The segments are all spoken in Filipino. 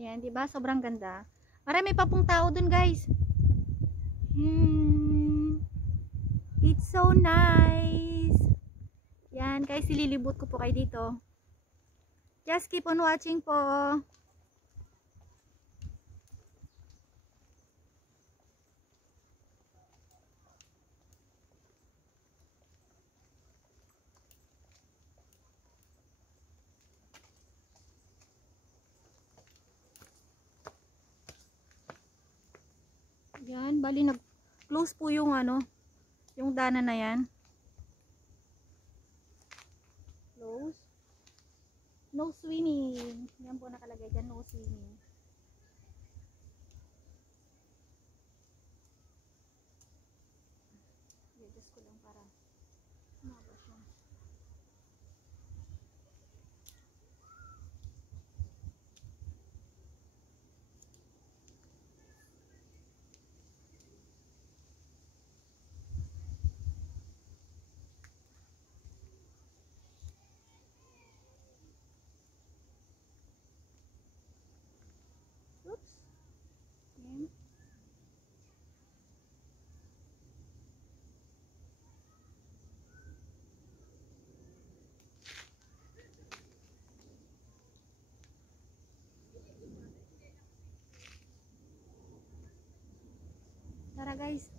Yan, di ba? Sobrang ganda. Marami pa pong tao dun, guys. It's so nice. Yan, guys, sililibot ko po kayo dito. Just keep on watching po. Yan, bali nag-close po yung ano, yung dana na yan. Close. No swimming. Yan po nakalagay dyan, no swimming. I-adjust ko lang para mababa siya. Oops. Yan. Tara guys.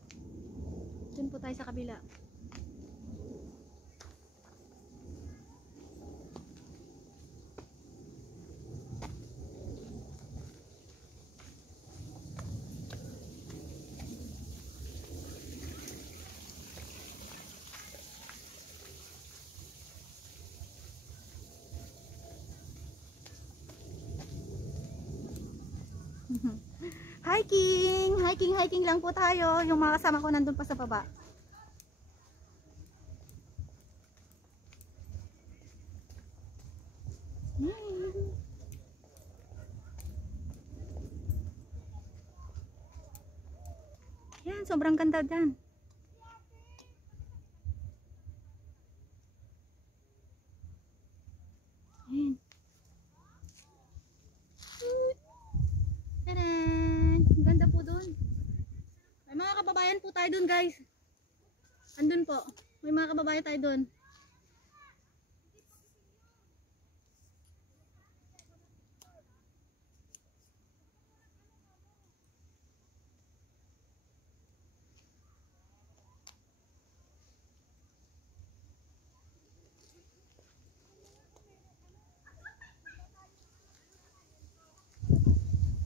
Dun po tayo sa kabila. Hiking lang po tayo. Yung mga kasama ko nandun pa sa baba. Yan, sobrang ganda dyan. Yan. Taran! Ang ganda po dun. May mga kababayan po tayo dun guys. Andun po. May mga kababayan tayo dun.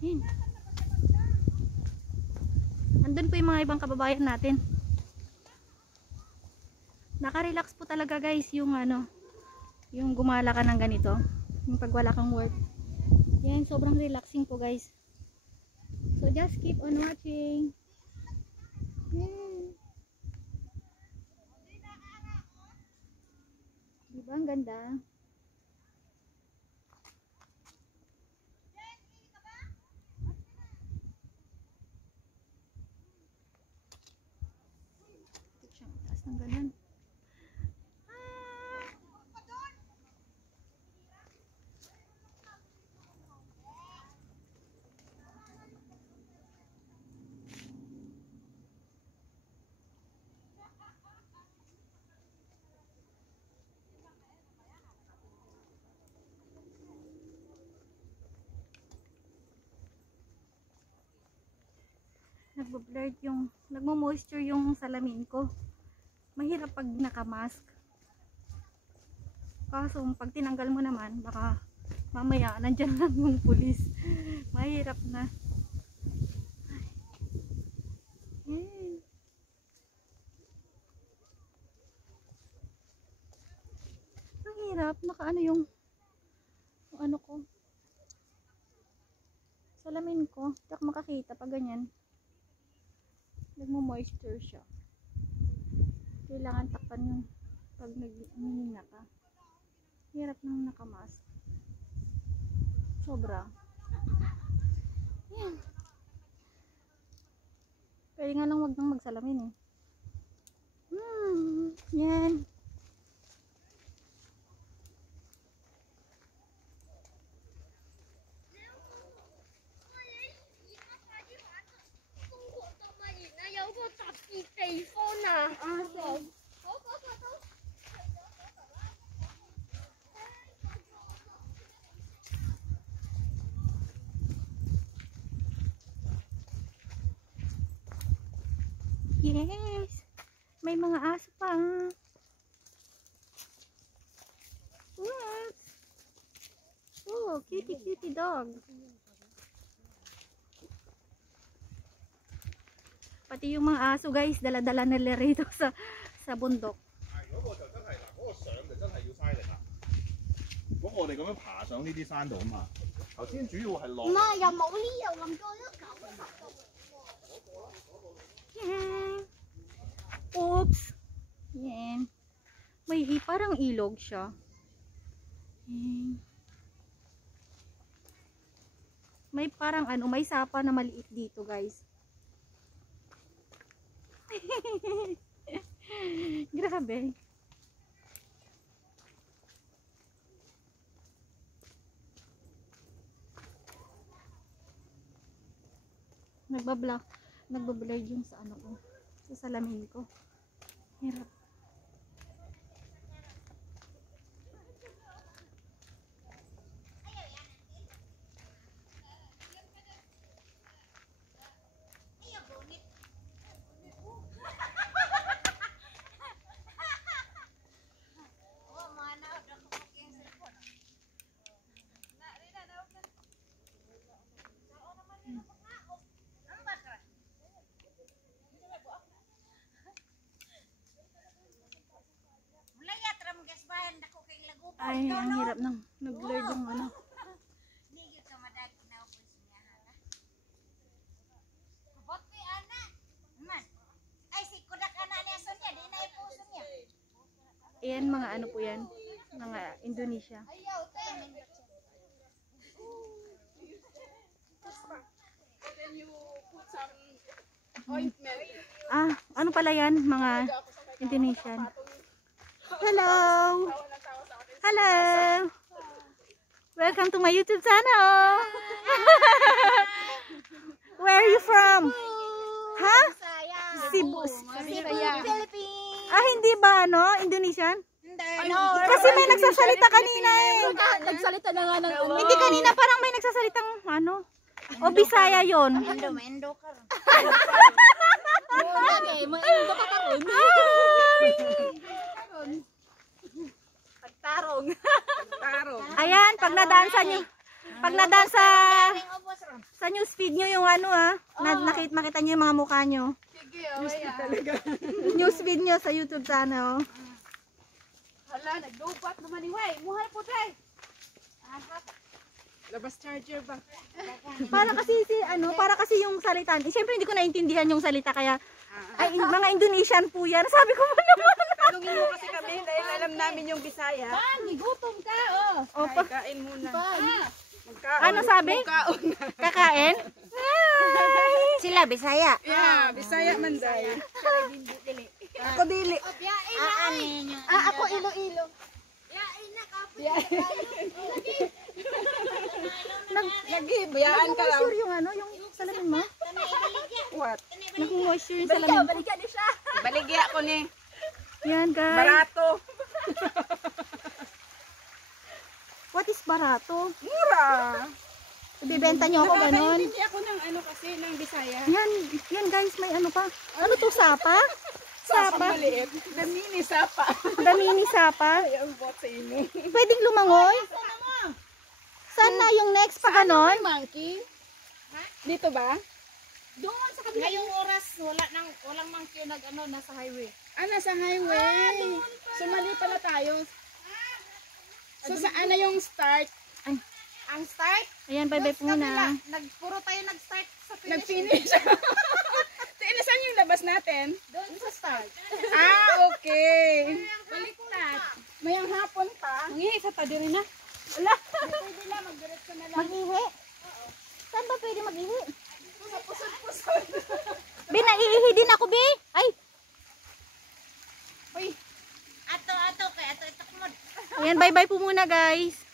Yan. Andun po yung mga ibang kababayan natin. Naka-relax po talaga guys yung ano, yung gumala ka ng ganito, yung pag wala kang work. Yan, sobrang relaxing po guys. So just keep on watching. Yan. Diba ang ganda? Siyang taas ng ganun. Nagbo-blurred yung, nagmo-moisture yung salamin ko. Mahirap pag naka-mask. Kaso pag tinanggal mo naman, baka mamaya nandyan lang yung pulis. Mahirap na. Ay. Ang hirap, naka-ano yung ano ko. Salamin ko, hindi ako makakita pag ganyan. Nagmo-moisture siya. Kailangan takpan yung pag naghihinga ka. Hirap nang nakamask. Sobra. Yan. Pwede nga lang wag nang magsalamin eh. Yan. Yes. May mga aso pa. What? Oh, cutie dog. Pati yung mga aso guys, dala-dala nila rito sa bundok. 嗰個就真係嗱，嗰個上就真係要嘥力啦。咁我哋咁樣爬上呢啲山度啊嘛。頭先主要係落。唔係，又冇呢度咁多都九十度。Yan. Oops. Yan. May parang ilog siya. Yan. May parang ano, may sapa na maliit dito, guys. Grabe. Nagbablade yung sa ano ko, sa salamin ko. Hirap. Ay, ang hirap nang nag-blur yung ano. Ayan, mga ano po yan, mga Indonesia. Ah, ano pala yan, mga Indonesian. Hello! Hello! Welcome to my YouTube channel! Where are you from? Ha? Cebu. Philippines. Ah, hindi ba ano? Indonesian? No. Kasi may nagsasalita kanina eh. Nagsalita na nga ng Hindi kanina parang may nagsasalitang ano? O Bisaya yon. Endo ka. Okay, mo-endo ka karon. Tarong. Ayan, pag nadansa nyo, pag nadansa sa newsfeed nyo yung ano makita nyo yung mga mukha nyo. Newsfeed nyo sa YouTube channel. Hala, naglubat naman ni Way. Muhal po tayo. Labas charger ba? Para kasi yung salita. Siyempre hindi ko naintindihan yung salita kaya ay mga Indonesian po yan. Sabi ko mo naman. Tanungin mo kasi kami dahil alam namin yung Bisaya. Gutom ka, oh. Opo. Kain muna. Magkaon. Ano sabi? Magkaon na. Kakain? Sila Bisaya. Yeah, Bisaya man dahil. Ako dili. Ako Iloilo. Naghibayaan ka lang. Moisture yung ano, yung salamin mo? What? Nag-moisture yung salamin mo. Baligya ko ni. Yan guys. Barato. What is barato? Mura. Ibibenta nyo ako ganon. Hindi ako ng ano kasi, ng Bisaya. Yan guys, may ano pa. Ano to, sapa? Sapa Sapa? maliit. Damini sapa. Damini sapa? Ay, ang bot sa inyo. Pwedeng lumangoy? Saan na yung next pa ganon? Monkey? Dito ba? Doon sa kabila. Ngayong oras, walang monkey nasa highway. Nasa highway. Sumali pala tayo. So saan na yung start? Ang start, Ayan, bye-bye po muna. puro tayo nag-start sa finish. Nag-finish. Saan yung labas natin? Doon sa start. Okay. Baliktad. Mayang hapon pa. Mangihi sa tadiri na. Pwede na, magdiretso na lang. Mag-ihi? Saan ba pwede mag-ihi? Sa pusod-pusod. Bi, naiihi din ako, Bi. Ay, Ato, kaya ato itakmod. ayan, bye-bye po muna guys.